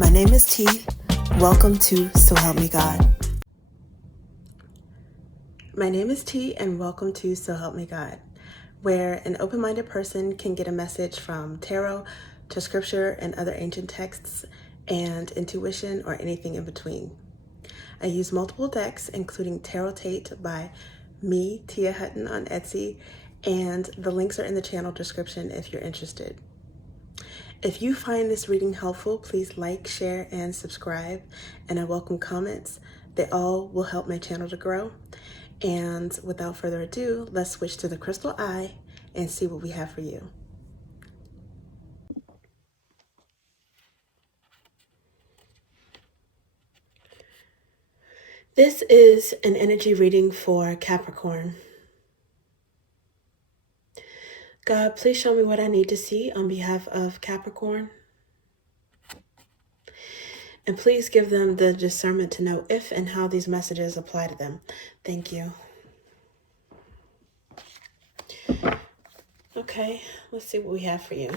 My name is T. Welcome to So Help Me God. My name is T, and welcome to So Help Me God, where an open-minded person can get a message from tarot to scripture and other ancient texts and intuition or anything in between. I use multiple decks, including Tarot Tate by me, Tia Hutton, on Etsy, and the links are in the channel description if you're interested. If you find this reading helpful, please like, share, and subscribe, and I welcome comments. They all will help my channel to grow. And without further ado, let's switch to the crystal eye and see what we have for you. This is an energy reading for Capricorn. God, please show me what I need to see on behalf of Capricorn. And please give them the discernment to know if and how these messages apply to them. Thank you. Okay, let's see what we have for you.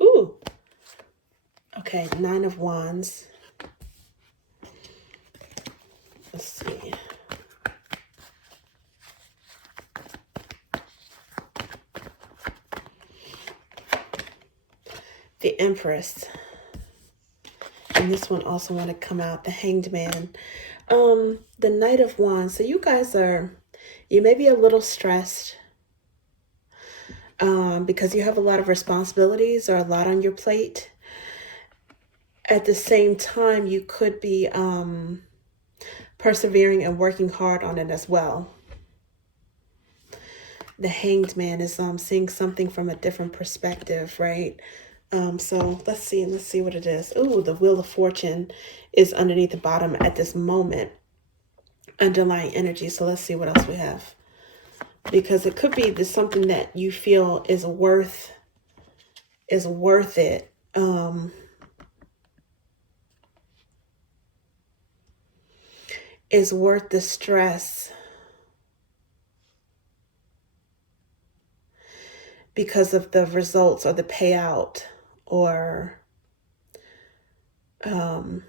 Ooh. Okay, 9 of Wands. Let's see. The Empress. And this one also want to come out, the Hanged Man. The Knight of Wands. So you guys you may be a little stressed because you have a lot of responsibilities or a lot on your plate. At the same time, you could be persevering and working hard on it as well. The Hanged Man is seeing something from a different perspective, right? So let's see what it is. Ooh, the Wheel of Fortune is underneath the bottom at this moment. Underlying energy. So let's see what else we have. Because it could be there's something that you feel is worth it. Is worth the stress. Because of the results or the payout or the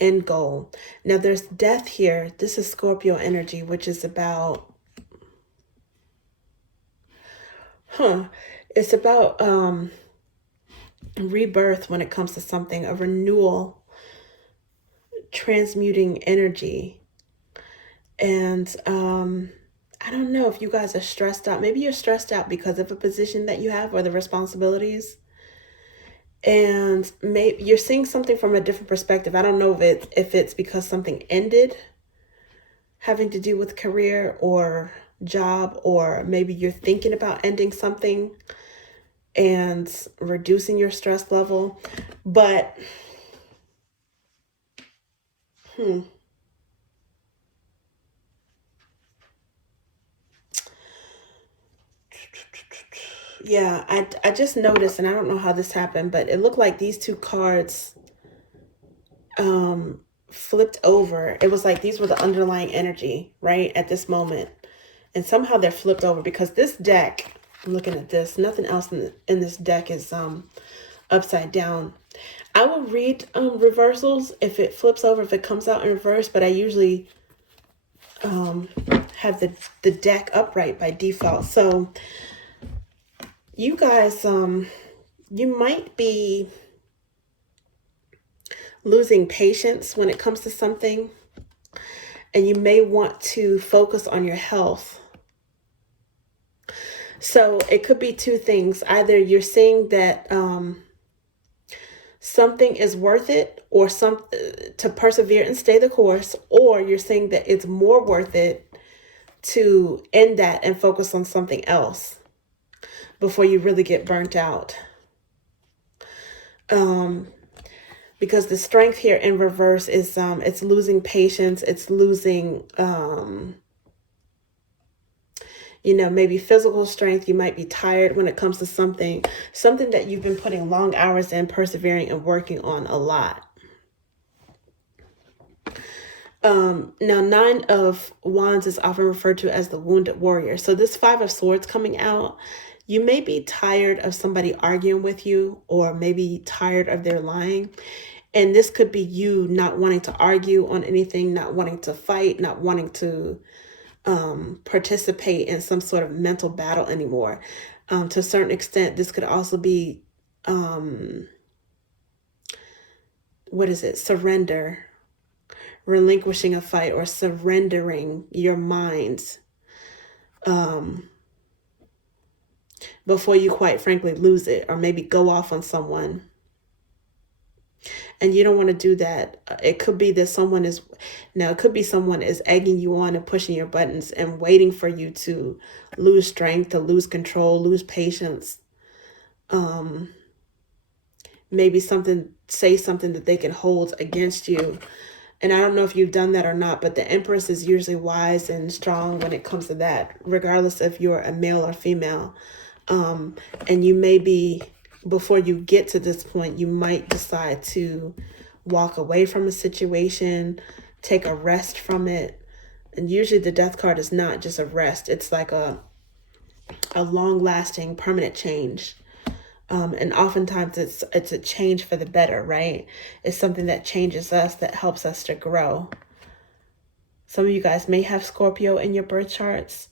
end goal. Now there's death here. This is Scorpio energy, which is about, it's about rebirth when it comes to something, a renewal, transmuting energy. And I don't know if you guys are stressed out. Maybe you're stressed out because of a position that you have or the responsibilities. And maybe you're seeing something from a different perspective. I don't know if it's because something ended having to do with career or job, or maybe you're thinking about ending something and reducing your stress level. But yeah, I just noticed, and I don't know how this happened, but it looked like these two cards flipped over. It was like these were the underlying energy, right, at this moment. And somehow they're flipped over because this deck, I'm looking at this, nothing else in this deck is upside down. I will read reversals if it flips over, if it comes out in reverse, but I usually have the deck upright by default. So you guys, you might be losing patience when it comes to something, and you may want to focus on your health. So it could be two things. Either you're seeing that something is worth it, or to persevere and stay the course, or you're saying that it's more worth it to end that and focus on something else before you really get burnt out. Because the Strength here in reverse is it's losing patience, it's losing You know, maybe physical strength. You might be tired when it comes to something that you've been putting long hours in, persevering and working on a lot. Now, 9 of Wands is often referred to as the wounded warrior. So this 5 of Swords coming out, you may be tired of somebody arguing with you, or maybe tired of their lying. And this could be you not wanting to argue on anything, not wanting to fight, not wanting to participate in some sort of mental battle anymore. To a certain extent, this could also be, surrender, relinquishing a fight, or surrendering your mind before you quite frankly lose it, or maybe go off on someone. And you don't want to do that. It could be that someone is egging you on and pushing your buttons and waiting for you to lose strength, to lose control, lose patience. Maybe say something that they can hold against you. And I don't know if you've done that or not, but the Empress is usually wise and strong when it comes to that, regardless if you're a male or female. And you may be, before you get to this point, you might decide to walk away from a situation, take a rest from it. And usually the Death card is not just a rest. It's like a long-lasting, permanent change. And oftentimes it's a change for the better, right? It's something that changes us, that helps us to grow. Some of you guys may have Scorpio in your birth charts.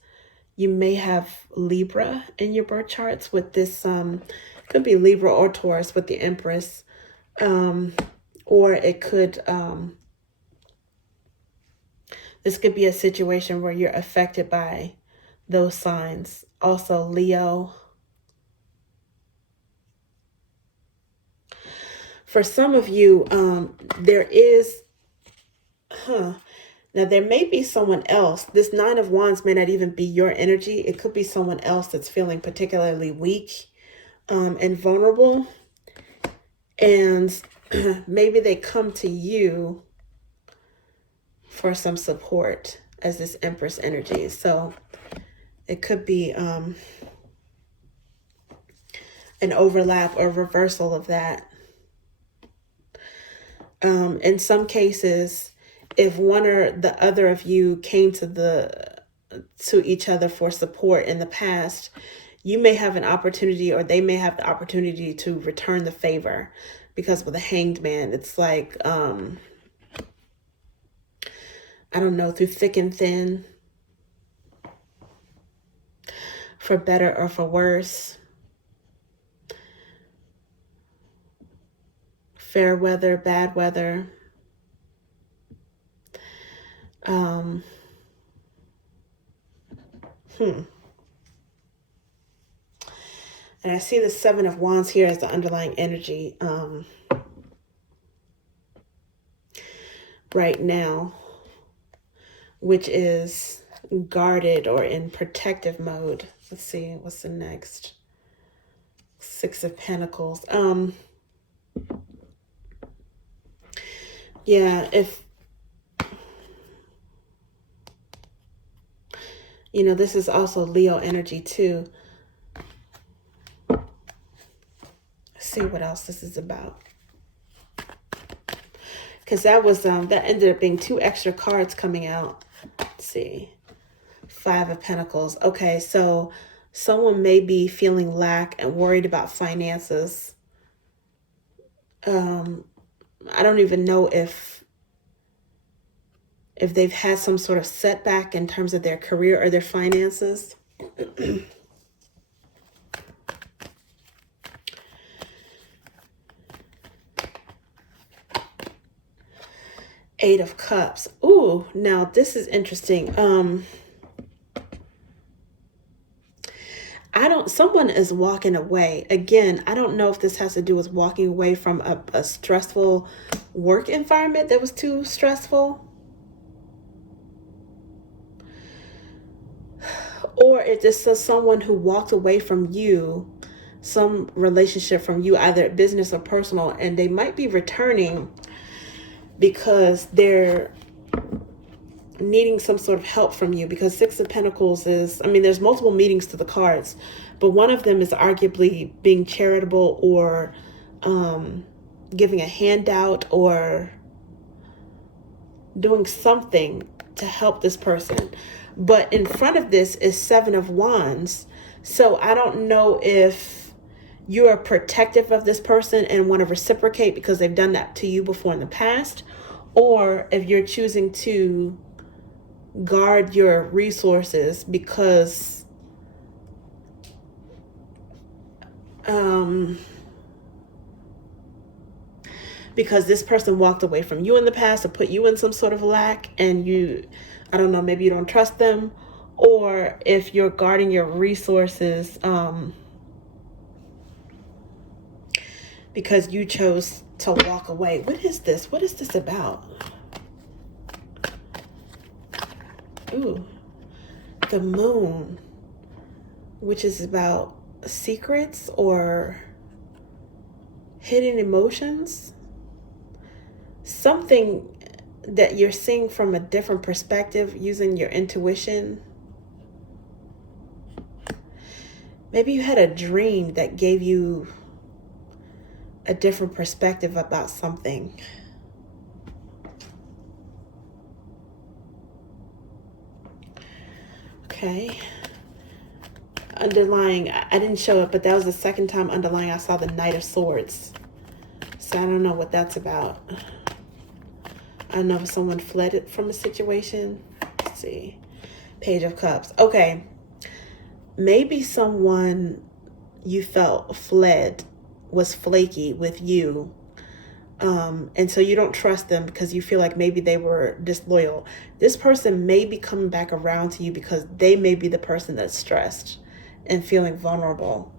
You may have Libra in your birth charts with this, could be Libra or Taurus with the Empress. Or it could, this could be a situation where you're affected by those signs. Also Leo. For some of you, there is, now there may be someone else. This 9 of Wands may not even be your energy. It could be someone else that's feeling particularly weak and vulnerable. And maybe they come to you for some support as this Empress energy. So it could be an overlap or reversal of that. In some cases, if one or the other of you came to each other for support in the past, you may have an opportunity, or they may have the opportunity to return the favor, because with the Hanged Man, it's like, I don't know, through thick and thin, for better or for worse, fair weather, bad weather. And I see the 7 of Wands here as the underlying energy right now, which is guarded or in protective mode. Let's see, what's the next? 6 of Pentacles. Yeah, if, you know, this is also Leo energy too. Let's see what else this is about. Because that was, that ended up being 2 extra cards coming out. Let's see. 5 of Pentacles. Okay, so someone may be feeling lack and worried about finances. I don't even know if they've had some sort of setback in terms of their career or their finances. 8 of Cups. Ooh, now this is interesting. Someone is walking away. Again, I don't know if this has to do with walking away from a stressful work environment that was too stressful. Or it just says someone who walked away from you, some relationship from you, either business or personal, and they might be returning because they're needing some sort of help from you, because Six of Pentacles is, I mean, there's multiple meanings to the cards, but one of them is arguably being charitable or giving a handout or doing something to help this person. But in front of this is Seven of Wands. So I don't know if you are protective of this person and want to reciprocate because they've done that to you before in the past, or if you're choosing to guard your resources because this person walked away from you in the past or put you in some sort of lack, and you, I don't know, maybe you don't trust them, or if you're guarding your resources because you chose to walk away. What is this? What is this about? Ooh, the Moon, which is about secrets or hidden emotions. Something that you're seeing from a different perspective using your intuition. Maybe you had a dream that gave you a different perspective about something. Okay. Underlying, I didn't show it, but that was the second time underlying I saw the Knight of Swords. So I don't know what that's about. I don't know if someone fled from a situation. Let's see. Page of Cups. Okay. Maybe someone you felt fled was flaky with you. And so you don't trust them because you feel like maybe they were disloyal. This person may be coming back around to you because they may be the person that's stressed and feeling vulnerable.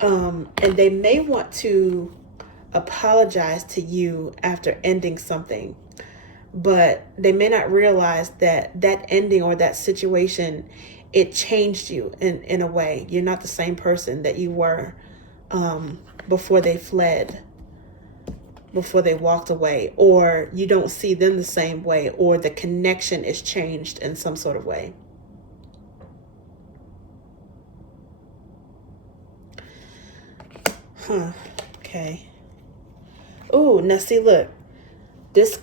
And they may want to apologize to you after ending something, but they may not realize that that ending or that situation, it changed you in a way. You're not the same person that you were before they fled, before they walked away, or you don't see them the same way, or the connection is changed in some sort of way. Okay. Oh, now see, look, this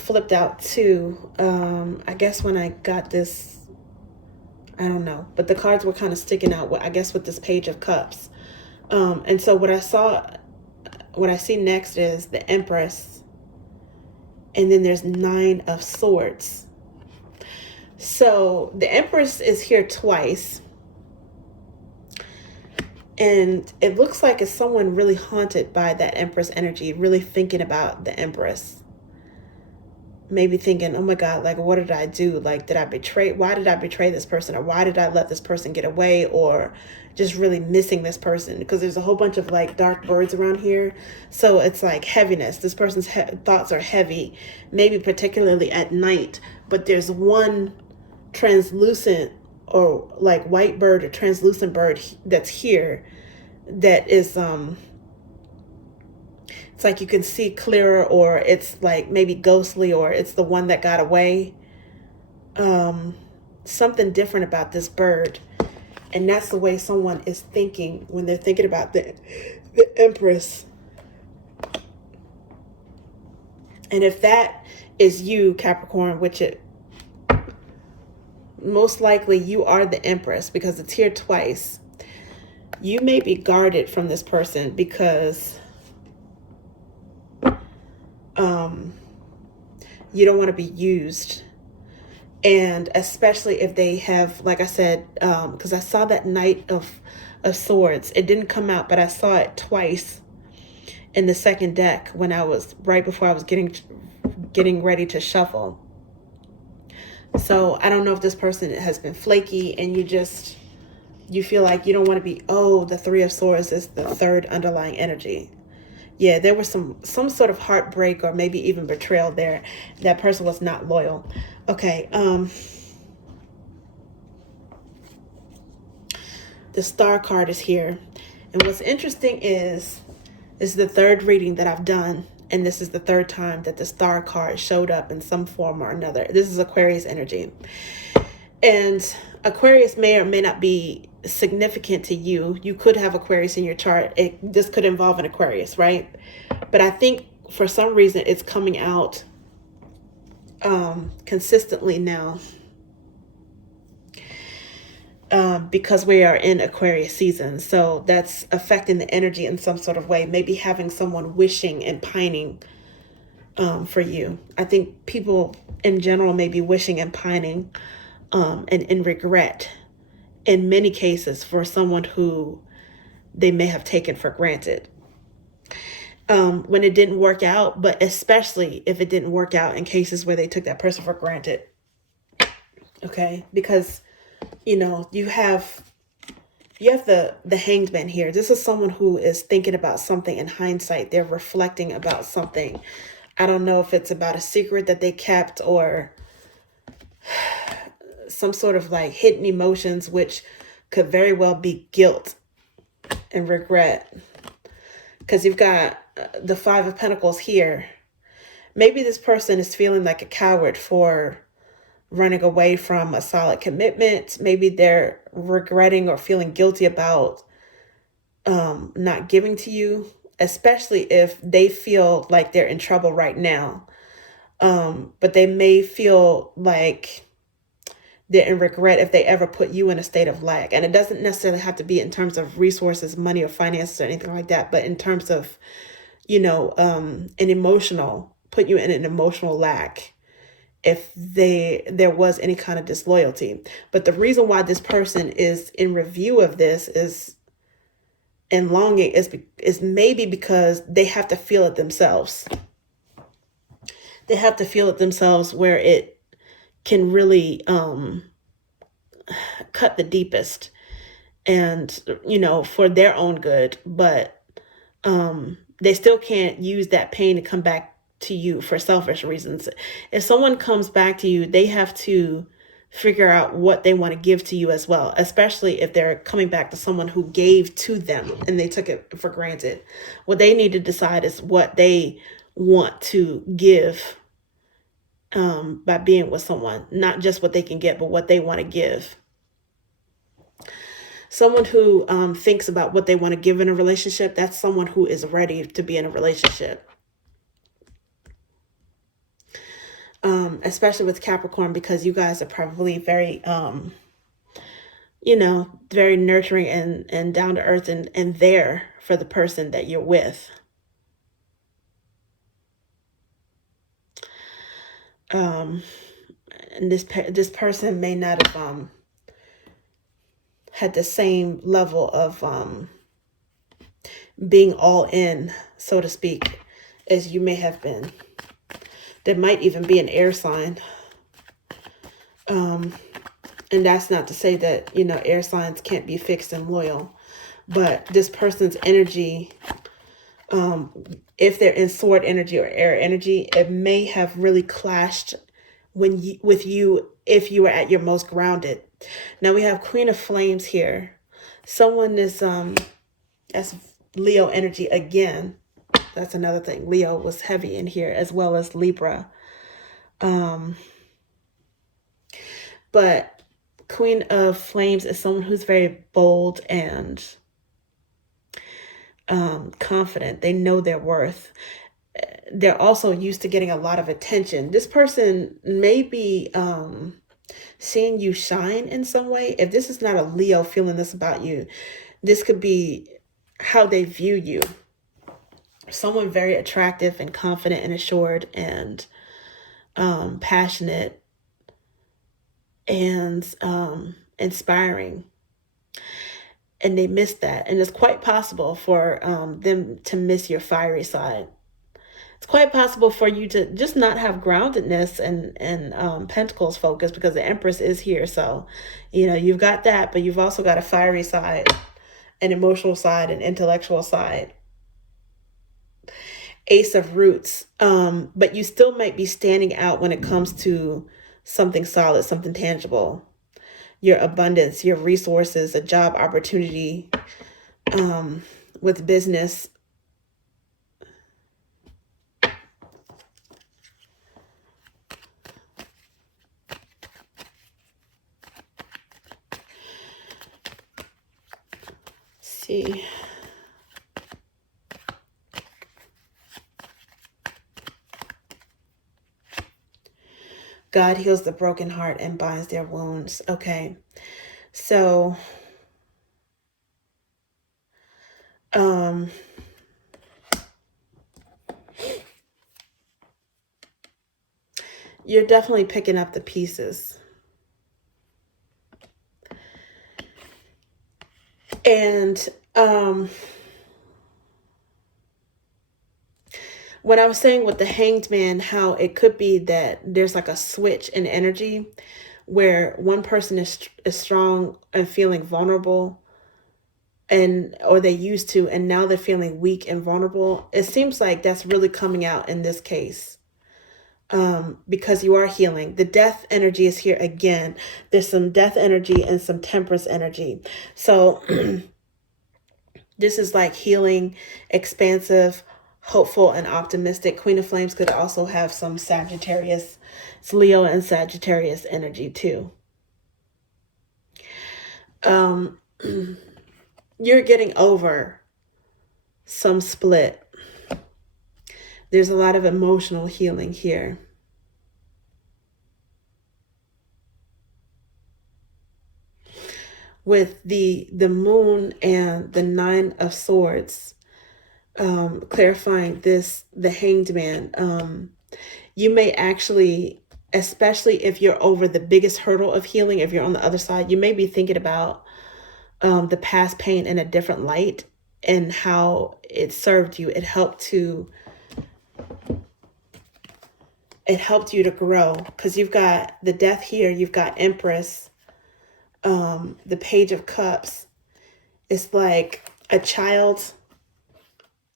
flipped out too. I guess when I got this, I don't know, but the cards were kind of sticking out, I guess, with this Page of Cups. And so what I see next is the Empress, and then there's Nine of Swords. So the Empress is here twice, and it looks like it's someone really haunted by that Empress energy, really thinking about the Empress. Maybe thinking, oh my God, like, what did I do? Like, why did I betray this person? Or why did I let this person get away? Or just really missing this person, because there's a whole bunch of like dark birds around here. So it's like heaviness. This person's thoughts are heavy, maybe particularly at night, but there's one translucent or like white bird or translucent bird that's here that is it's like you can see clearer, or it's like maybe ghostly, or it's the one that got away. Something different about this bird. And that's the way someone is thinking when they're thinking about the Empress. And if that is you, Capricorn, which it most likely you are the Empress, because it's here twice, you may be guarded from this person because you don't want to be used. And especially if they have, like I said, because I saw that Knight of Swords. It didn't come out, but I saw it twice in the second deck when I was, right before I was getting ready to shuffle. So I don't know if this person has been flaky and you feel like you don't want to be, the Three of Swords is the third underlying energy. Yeah, there was some sort of heartbreak or maybe even betrayal there. That person was not loyal. Okay. The Star card is here. And what's interesting is the third reading that I've done. And this is the third time that the star card showed up in some form or another. This is Aquarius energy. And Aquarius may or may not be significant to you. You could have Aquarius in your chart. This could involve an Aquarius, right? But I think for some reason it's coming out consistently now, because we are in Aquarius season. So that's affecting the energy in some sort of way. Maybe having someone wishing and pining for you. I think people in general may be wishing and pining and in regret in many cases for someone who they may have taken for granted when it didn't work out, but especially if it didn't work out in cases where they took that person for granted. Okay, because you have the Hanged Man here. This is someone who is thinking about something in hindsight. They're reflecting about something. I don't know if it's about a secret that they kept or some sort of like hidden emotions, which could very well be guilt and regret. Because you've got the Five of Pentacles here. Maybe this person is feeling like a coward for running away from a solid commitment. Maybe they're regretting or feeling guilty about not giving to you, especially if they feel like they're in trouble right now. But they may feel like they're in regret if they ever put you in a state of lack. And it doesn't necessarily have to be in terms of resources, money, or finances or anything like that, but in terms of, put you in an emotional lack if there was any kind of disloyalty. But the reason why this person is in review of this is and longing is maybe because they have to feel it themselves. They have to feel it themselves where it can really cut the deepest and, for their own good. But they still can't use that pain to come back to you for selfish reasons. If someone comes back to you, they have to figure out what they want to give to you as well, especially if they're coming back to someone who gave to them and they took it for granted. What they need to decide is what they want to give by being with someone, not just what they can get, but what they want to give. Someone who thinks about what they want to give in a relationship, that's someone who is ready to be in a relationship. Especially with Capricorn, because you guys are probably very, very nurturing and down to earth and there for the person that you're with. And this person may not have had the same level of being all in, so to speak, as you may have been. There might even be an air sign. And that's not to say that, air signs can't be fixed and loyal. But this person's energy, if they're in sword energy or air energy, it may have really clashed with you if you were at your most grounded. Now we have Queen of Flames here. Someone is, that's Leo energy again. That's another thing. Leo was heavy in here, as well as Libra. But Queen of Flames is someone who's very bold and confident. They know their worth. They're also used to getting a lot of attention. This person may be seeing you shine in some way. If this is not a Leo feeling this about you, this could be how they view you. Someone very attractive and confident and assured and passionate and inspiring. And they miss that. And it's quite possible for them to miss your fiery side. It's quite possible for you to just not have groundedness and Pentacles focus, because the Empress is here. So, you've got that, but you've also got a fiery side, an emotional side, an intellectual side. Ace of Roots. But you still might be standing out when it comes to something solid, something tangible. Your abundance, your resources, a job opportunity with business. see. God heals the broken heart and binds their wounds. Okay. So, you're definitely picking up the pieces. And, when I was saying with the Hanged Man, how it could be that there's like a switch in energy where one person is strong and feeling vulnerable, or they used to, and now they're feeling weak and vulnerable. It seems like that's really coming out in this case, because you are healing. The death energy is here again. There's some death energy and some temperance energy. So this is like healing, expansive, hopeful, and optimistic. Queen of Flames could also have some Sagittarius. It's Leo and Sagittarius energy too. You're getting over some split. There's a lot of emotional healing here. With the Moon and the Nine of Swords, clarifying this, the Hanged Man, you may actually, especially if you're over the biggest hurdle of healing, if you're on the other side, you may be thinking about the past pain in a different light and how it served you. It helped you to grow, because you've got the Death here, you've got Empress, the Page of Cups. It's like a child,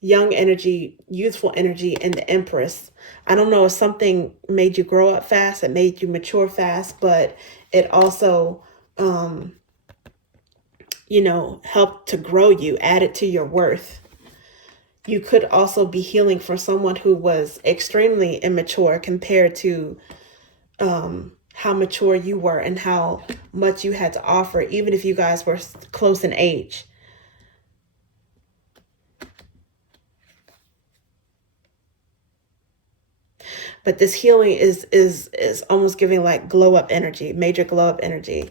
young energy, youthful energy, and the Empress. I don't know if something made you grow up fast, it made you mature fast, but it also, helped to grow you, added to your worth. You could also be healing for someone who was extremely immature compared to how mature you were and how much you had to offer, even if you guys were close in age. But this healing is almost giving like glow up energy, major glow up energy.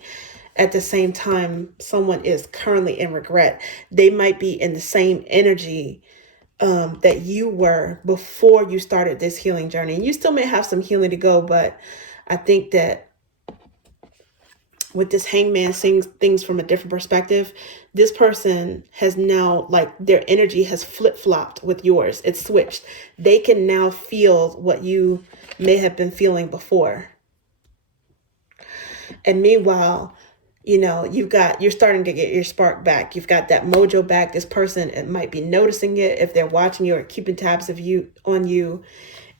At the same time, someone is currently in regret. They might be in the same energy that you were before you started this healing journey. And you still may have some healing to go, but I think that with this Hangman seeing things from a different perspective, this person has now, like, their energy has flip-flopped with yours. It's switched. They can now feel what you may have been feeling before. And meanwhile, you're starting to get your spark back. You've got that mojo back. This person, it might be noticing it if they're watching you or keeping tabs on you.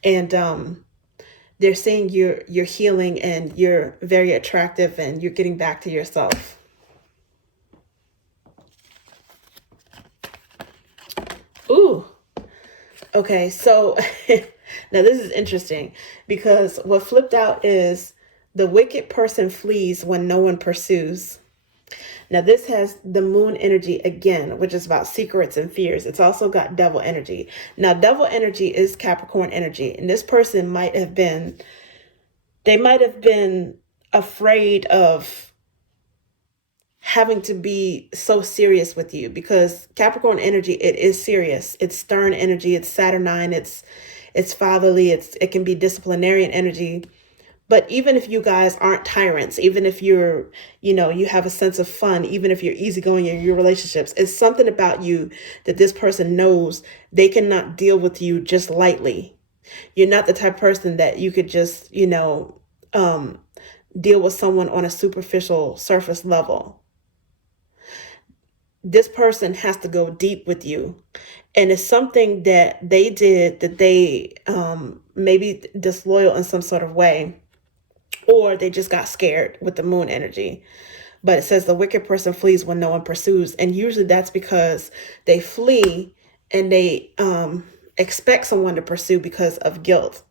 And they're saying you're healing and you're very attractive and you're getting back to yourself. Ooh. Okay, so now this is interesting, because what flipped out is the wicked person flees when no one pursues. Now this has the Moon energy again, which is about secrets and fears. It's also got Devil energy. Now Devil energy is Capricorn energy, and this person might have been afraid of having to be so serious with you, because Capricorn energy, it is serious. It's stern energy. It's Saturnine. It's fatherly. It can be disciplinarian energy. But even if you guys aren't tyrants, even if you have a sense of fun, even if you're easygoing in your relationships, it's something about you that this person knows they cannot deal with you just lightly. You're not the type of person that you could just, deal with someone on a superficial surface level. This person has to go deep with you. And it's something that they did that they maybe disloyal in some sort of way, or they just got scared with the Moon energy. But it says the wicked person flees when no one pursues. And usually that's because they flee and they expect someone to pursue because of guilt.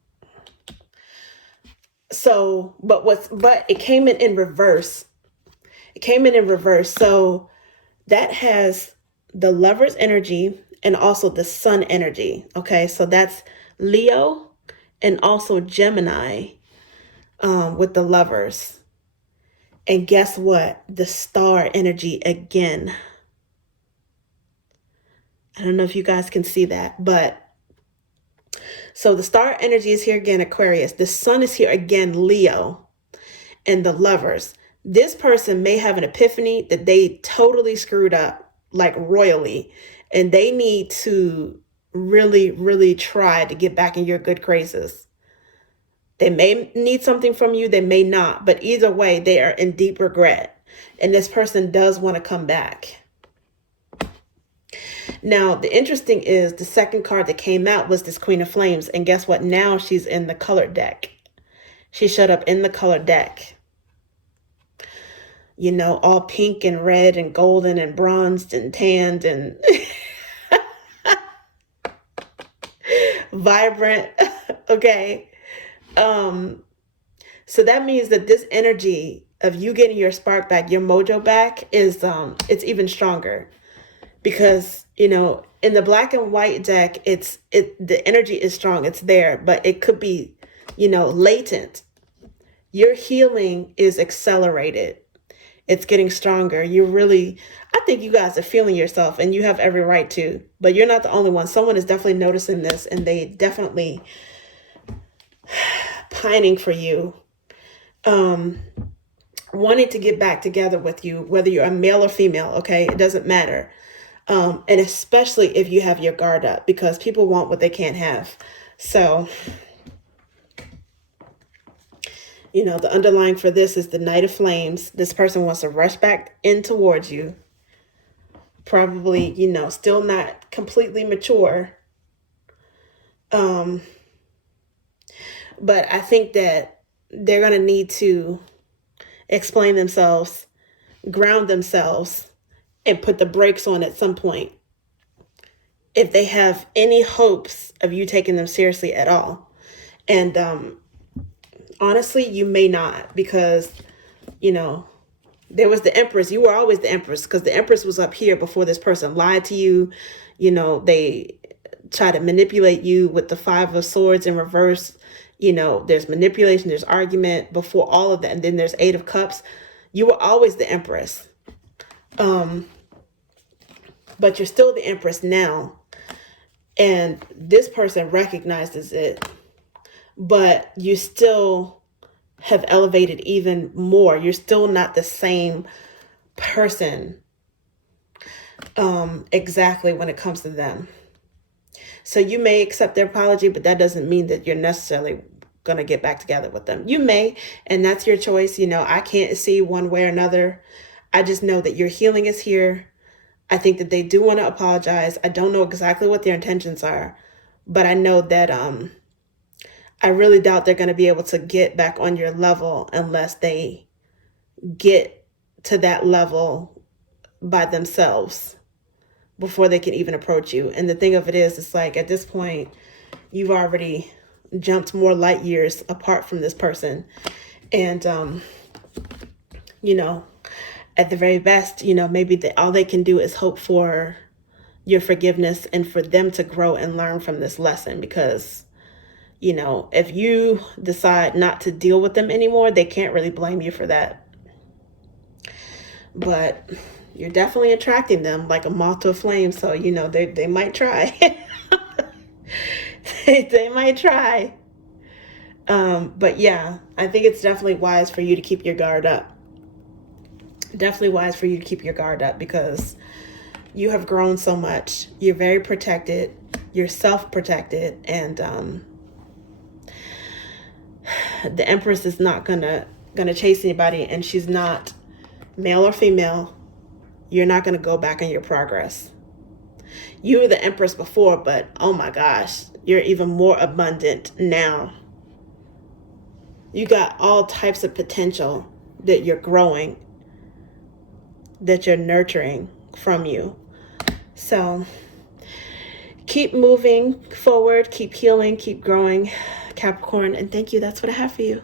So, but it came in reverse. It came in reverse. So that has the Lover's energy and also the Sun energy. Okay, so that's Leo and also Gemini with the Lovers. And guess what? The Star energy again. I don't know if you guys can see that, but so the Star energy is here again, Aquarius. The Sun is here again, Leo, and the Lovers. This person may have an epiphany that they totally screwed up, like royally, and they need to really, really try to get back in your good graces. They may need something from you, they may not, but either way, they are in deep regret. And this person does want to come back. Now, the interesting is the second card that came out was this Queen of Flames. And guess what? Now she's in the colored deck. She showed up in the colored deck. You know, all pink and red and golden and bronzed and tanned and vibrant. Okay. So that means that this energy of you getting your spark back, your mojo back is, it's even stronger because, you know, in the black and white deck, the energy is strong. It's there, but it could be, you know, latent. Your healing is accelerated. It's getting stronger. I think you guys are feeling yourself and you have every right to, but you're not the only one. Someone is definitely noticing this and they definitely pining for you, wanting to get back together with you, whether you're a male or female, okay? It doesn't matter. And especially if you have your guard up, because people want what they can't have. So, you know, the underlying for this is the Knight of Flames. This person wants to rush back in towards you. Probably, you know, still not completely mature. But I think that they're going to need to explain themselves, ground themselves, and put the brakes on at some point if they have any hopes of you taking them seriously at all. And honestly, you may not, because, you know, there was the Empress. You were always the Empress, because the Empress was up here before this person lied to you. You know, they try to manipulate you with the Five of Swords in reverse. You know, there's manipulation, there's argument before all of that. And then there's Eight of Cups. You were always the Empress. But you're still the Empress now. And this person recognizes it. But you still have elevated even more. You're still not the same person exactly when it comes to them. So you may accept their apology, but that doesn't mean that you're necessarily going to get back together with them. You may, and that's your choice. You know, I can't see one way or another. I just know that your healing is here. I think that they do want to apologize. I don't know exactly what their intentions are, but I know that I really doubt they're going to be able to get back on your level unless they get to that level by themselves before they can even approach you. And the thing of it is, it's like at this point, you've already jumped more light years apart from this person. And, you know, at the very best, you know, maybe all they can do is hope for your forgiveness and for them to grow and learn from this lesson. Because, you know, if you decide not to deal with them anymore, they can't really blame you for that. But you're definitely attracting them like a moth to a flame. So, you know, they might try. They might try. But yeah, I think it's definitely wise for you to keep your guard up. Definitely wise for you to keep your guard up, because you have grown so much. You're very protected. You're self-protected. And the Empress is not gonna chase anybody, and she's not male or female. You're not gonna go back on your progress. You were the Empress before, but oh my gosh, you're even more abundant now. You got all types of potential that you're growing, that you're nurturing from you. So keep moving forward, keep healing, keep growing, Capricorn. And thank you. That's what I have for you.